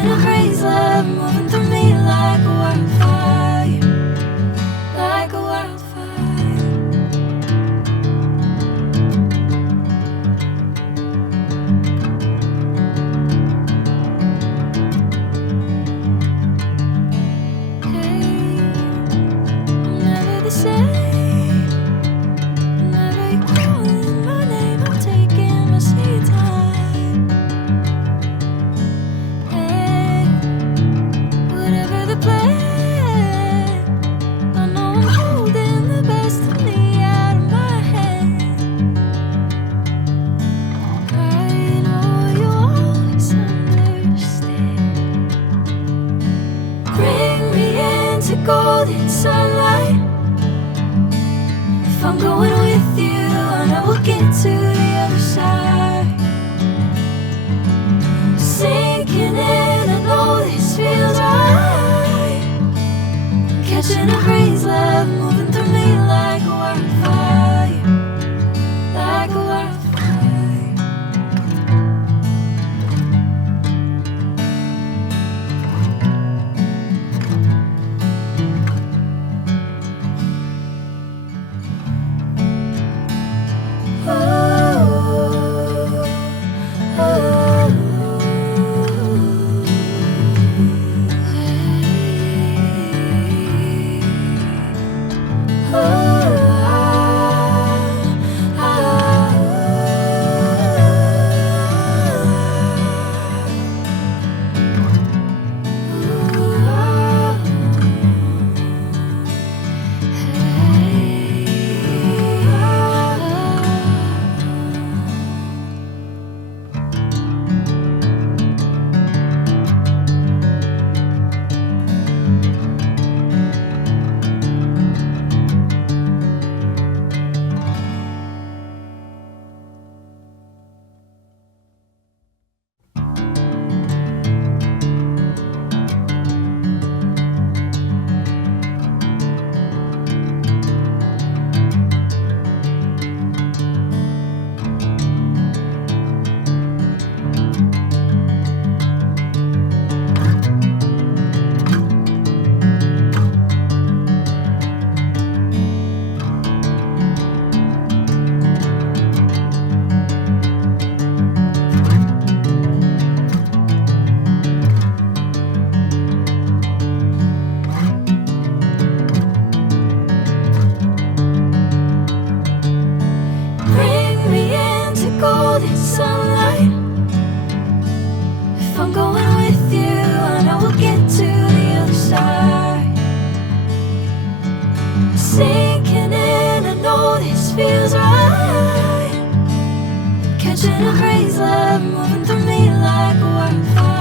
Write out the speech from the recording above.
Catching a crazy love moving through me like a wildfire, like a wildfire. Hey, I'm never the same. Whenever you're calling my name, I'm taking my sweet time. Hey, whatever the plan, I know I'm holding the best of me out of my hand. I know you'll always understand. Bring me into golden sunlight. If I'm going with you, I know we'll get to the other side. Sinking in, I know this feels right. Catching a crazy love moving through me like a wildfire, like a wildfire. Bring me into golden sunlight. If I'm going with you, I know we'll get to the other side. Sinking in, I know this feels right. Catching a crazy love moving through me like a wildfire.